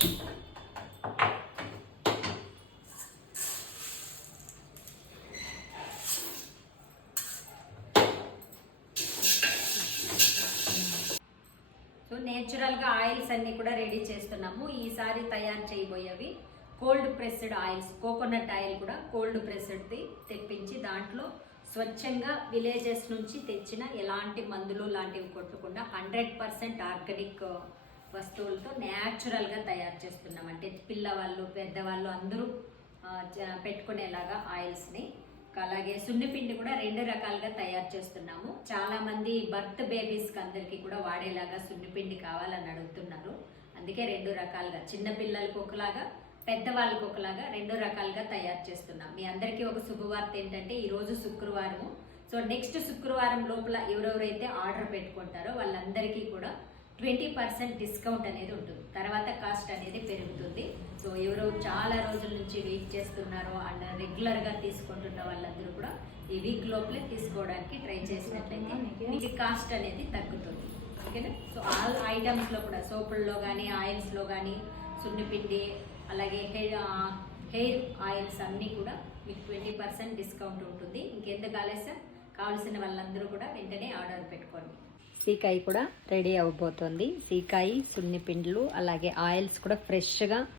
So నేచురల్గా oils అన్నీ కూడా రెడీ చేస్తున్నాము. ఈసారి తయారు చేయబోయేవి cold pressed oils coconut oil కూడా కోల్డ్ ప్రెస్డ్ది తెప్పించి దాంట్లో స్వచ్ఛంగా విలేజెస్ నుంచి తెచ్చిన ఎలాంటి మందులు లాంటివి కొట్టకుండా హండ్రెడ్ పర్సెంట్ ఆర్గానిక్ వస్తువులతో న్యాచురల్గా తయారు చేస్తున్నాం. అంటే పిల్లవాళ్ళు పెద్దవాళ్ళు అందరూ పెట్టుకునేలాగా ఆయిల్స్ని. అలాగే సున్నిపిండి కూడా రెండు రకాలుగా తయారు చేస్తున్నాము. చాలామంది బర్త్ బేబీస్కి అందరికీ కూడా వాడేలాగా సున్నిపిండి కావాలని అడుగుతున్నారు. అందుకే రెండు రకాలుగా చిన్న పిల్లలకు ఒకలాగా పెద్దవాళ్ళకు ఒకలాగా రెండు రకాలుగా తయారు చేస్తున్నాం. మీ అందరికీ ఒక శుభవార్త ఏంటంటే ఈరోజు శుక్రవారము. సో నెక్స్ట్ శుక్రవారం లోపల ఎవరెవరైతే ఆర్డర్ పెట్టుకుంటారో వాళ్ళందరికీ కూడా ట్వంటీ పర్సెంట్ డిస్కౌంట్ అనేది ఉంటుంది. తర్వాత కాస్ట్ అనేది పెరుగుతుంది. సో ఎవరో చాలా రోజుల నుంచి వెయిట్ చేస్తున్నారో అండ్ రెగ్యులర్గా తీసుకుంటున్న వాళ్ళందరూ కూడా ఈ వీక్ లోపలే తీసుకోవడానికి ట్రై చేసినట్లయితే మీకు కాస్ట్ అనేది తగ్గుతుంది. ఓకేనా? సో ఆల్ ఐటమ్స్లో కూడా సోపుల్లో కానీ ఆయిల్స్లో కానీ సున్నిపిండి అలాగే హెయిర్ హెయిర్ ఆయిల్స్ అన్నీ కూడా మీకు ట్వంటీ పర్సెంట్ డిస్కౌంట్ ఉంటుంది. ఇంకెందుకు ఆలస్యం? కావాల్సిన వాళ్ళందరూ కూడా వెంటనే ఆర్డర్ పెట్టుకోండి. సీకాయి కూడా రెడీ అవబోతోంది. సీకాయి సున్ని పిండ్లు అలాగే ఆయిల్స్ కూడా ఫ్రెష్గా